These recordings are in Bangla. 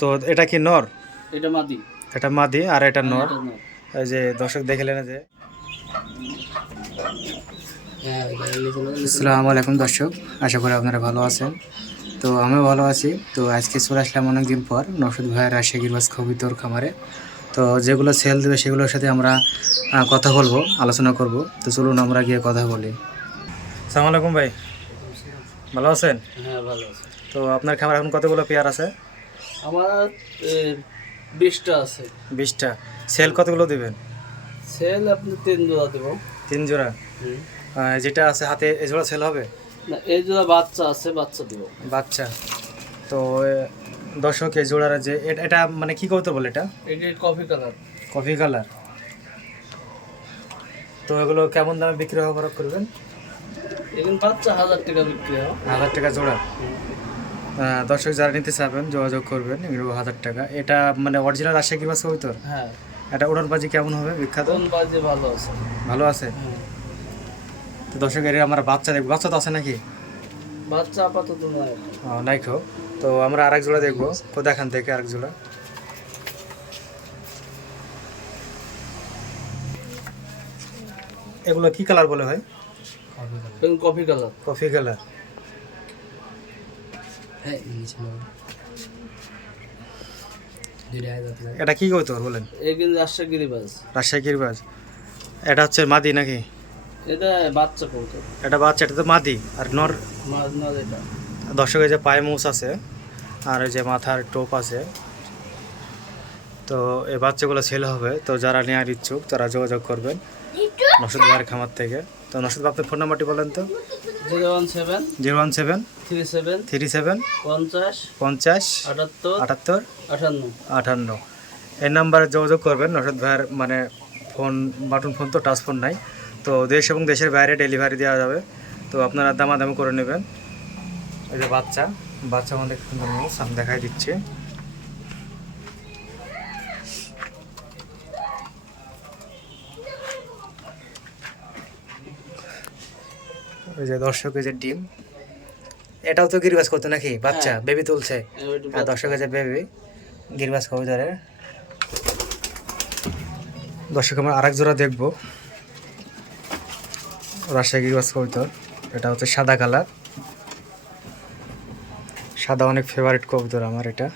তো এটা কি নর? এটা মাদি। এটা মাদি আর এটা নর। এই যে দর্শক দেখলেন যে। হ্যাঁ। আসসালামু আলাইকুম দর্শক আশা করি আপনারা ভালো আছেন। তো আমিও ভালো আছি। তো আজকে চলে আসলাম অনেকদিন পর নসুদ ভাইয়ের রাজশাহীর বাস কবিতর খামারে। তো যেগুলো সেল দেবে সেগুলোর সাথে আমরা কথা বলব আলোচনা করব। তো চলুন আমরা গিয়ে কথা বলি। সালাম আলাইকুম ভাই। ভালো আছেন? হ্যাঁ ভালো আছে। তো আপনার খামার এখন কতগুলো পেয়ার আছে? আমার বিশটা আছে। বিশটা। সেল কতগুলো দিবেন? সেল আপনি তিন জোড়া দেবো। তিন জোড়া? যেটা আছে হাতে এই জোড়া সেল হবে? না এই জোড়া বাচ্চা আছে বাচ্চা দেবো। বাচ্চা। তো দর্শক এই জোড়ার যে এটা মানে কি কবুতর বলে এটা? এটি কফি কালার। Coffee colour. তো এগুলো কেমন দামে বিক্রি হওয়া করবেন? এখানে বাচ্চা হাজার টাকা বিক্রি হয় হাজার টাকা জোড়া। দর্শক যারা নিতে চাবেন যোগাযোগ করবেন এগুলো হাজার টাকা। এটা মানে অরিজিনাল রাজশাহী বাস কবুতর হ্যাঁ। এটা বাজি কেমন হবে? বিখ্যাত? কোন বাজে ভালো আছে। ভালো আছে? হ্যাঁ। তো দর্শক এর আমরা বাচ্চা দেখব। বাচ্চা তো আছে নাকি? বাচ্চা আপাতত ও, নাই খো তো আমরা আরেক জোড়া দেখব। তো দেখান থেকে আরেক জোড়া। এগুলো কি কালার বলে হয় কফি কালার কফি কালার হ্যাঁ নিচে নর। দুইটা হাজার টাকা। এটা কি কৌতর বলেন? এখানে রাজশাহী গিরিবাজ। রাজশাহী কিরবাজ এটা হচ্ছে মাদি নাকি? এটা বাচ্চা কৌতো এটা বাচ্চা এটা তো মাদি আর নর। দর্শকের যে পায়ে মুস আছে আর যে মাথার টোপ আছে। তো এই বাচ্চাগুলো সেল হবে তো যারা নেওয়ার ইচ্ছুক তারা যোগাযোগ করবেন নসদ ভাইয়ের খামার থেকে। তো নসদ আপনার ফোন নাম্বারটি বলেন তো। Zero one seven zero one seven three seven three seven পঞ্চাশ পঞ্চাশ আটাত্তর আটাত্তর আটান্ন। আটান্ন। এই নাম্বারে যোগাযোগ করবেন নসদ ভাইয়ের মানে ফোন বাটন ফোন তো টাচ ফোন নাই। তো দেশ এবং দেশের বাইরে ডেলিভারি দেওয়া যাবে। তো আপনারা দামাদামি করে নেবেন। এই যে বাচ্চা বাচ্চা আমাদের সুন্দর আমি দেখাই দিচ্ছি। এই যে দর্শকের যে ডিম এটাও তো গিরিবাস করতো নাকি? বাচ্চা হ্যাঁ। বেবি তুলছে। এবার আর দর্শকের যে বেবি গিরিবাস কবিতারের। দর্শক আমরা আরেক জোড়া দেখব। রাজশাহী গিরিবাস কবিতর এটা হচ্ছে সাদা কালার। সাদা অনেক ফেভারিট কবুতর আমার এটা।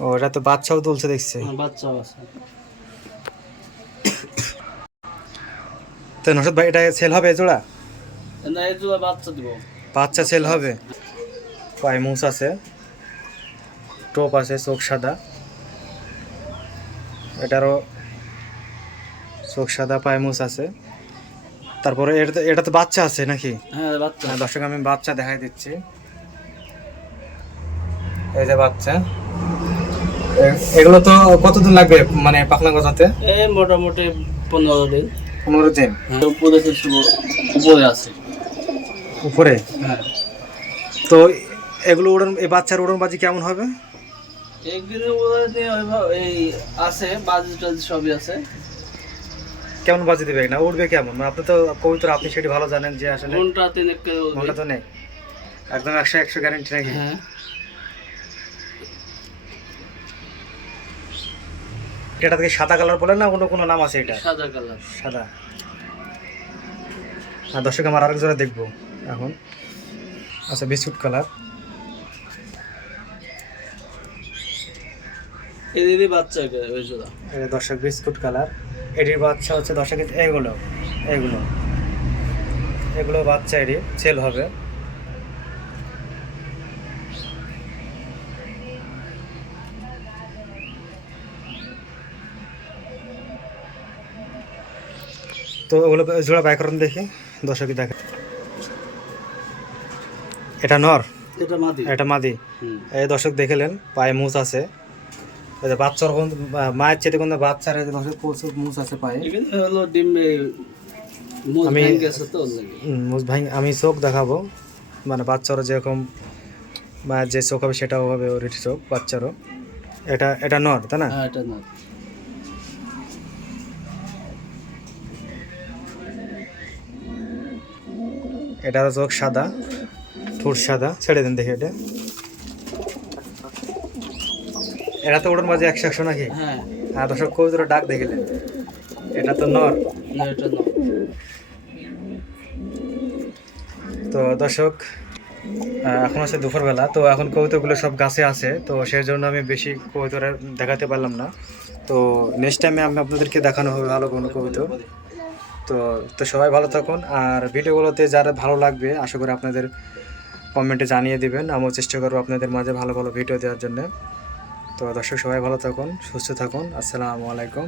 ও এটা তো বাচ্চাও তুলছে দেখছে। হ্যাঁ, বাচ্চাও আছে। তো নসদ ভাই এটা সেল হবে জোড়া? না এই জোড়া বাচ্চা দিব। বাচ্চা সেল হবে? পায়ে মুস আছে। টোপ আছে চোখ সাদা। এটারও চোখ সাদা পায়ে মুস আছে। তারপরে এটা তো এটা তো বাচ্চা আছে নাকি? হ্যাঁ বাচ্চা। হ্যাঁ, দর্শক আমি বাচ্চা দেখাই দিচ্ছি। এই যে বাচ্চা। এগুলো তো কতদিন লাগবে মানে পাখনা গজাতে? মোটামুটি পনেরো দিন। পনেরো দিন। হ্যাঁ উপরে উপরে আছে। উপরে? হ্যাঁ। তো এগুলো এই বাচ্চার কেমন হবে? ওরা এই আছে বাজি টাজি সবই আছে। কেমন বাজি দিবে না উঠবে কেমন? মানে আপনি তো কবিতর আপনি সেটি ভালো জানেন যে আসলে। মনটা তো নেই। একদম একশো একশো গ্যারেন্টি নাকি? হ্যাঁ। এটা থেকে সাদা কালার বলে না অন্য কোনো নাম আছে এটা? সাদা কালার। সাদা। আর দর্শক আমার আরেক জোড়া দেখব এখন। আচ্ছা বিস্কুট কালার। এদেরই বাচ্চা ওই জোড়া? এই দর্শক বিস্কুট কালার। এটির বাচ্চা হচ্ছে দর্শকের এগুলো এগুলো। এগুলো বাচ্চা এটি সেল হবে। তো ওগুলো জোড়া বাই করুন দেখি দর্শকে দেখে। এটা নর? এটা মাদি। এটা মাদি। এই দর্শক দেখলেন পায়ে মুছ আছে। বাচ্চার কোন মায়ের চেয়ে কোন বাচ্চার দর্শক প্রচুর মুছ আছে পায়ে। হলো ডিম আমি- মুছ ভাই আমি চোখ দেখাবো। মানে বাচ্চারও যেরকম মায়ের যে চোখ হবে সেটাও হবে ওর চোখ বাচ্চারও। এটা এটা নর তাই না? হ্যাঁ এটা না এটারও চোখ সাদা ঠোঁট সাদা ছেড়ে দেন দেখে এটা। এরা তো ওটার মাঝে একশো একশো নাকি? হ্যাঁ। হ্যাঁ দর্শক কবুতরের ডাক দেখলেন। এটা তো নর। এটা তো দর্শক এখন হচ্ছে দুপুরবেলা তো এখন কবিতাগুলো সব গাছে আছে তো সেই জন্য আমি বেশি কবুতর আর দেখাতে পারলাম না। তো নেক্সট টাইমে আমি আপনাদেরকে দেখানো হবে ভালো কোনো কবুতর তো তো সবাই ভালো থাকুন। আর ভিডিওগুলোতে যারা ভালো লাগবে, আশা করি আপনাদের কমেন্টে জানিয়ে দিবেন। আমিও চেষ্টা করব আপনাদের মাঝে ভালো ভালো ভিডিও দেওয়ার জন্য। তো দর্শক, সবাই ভালো থাকুন, সুস্থ থাকুন। আসসালামু আলাইকুম।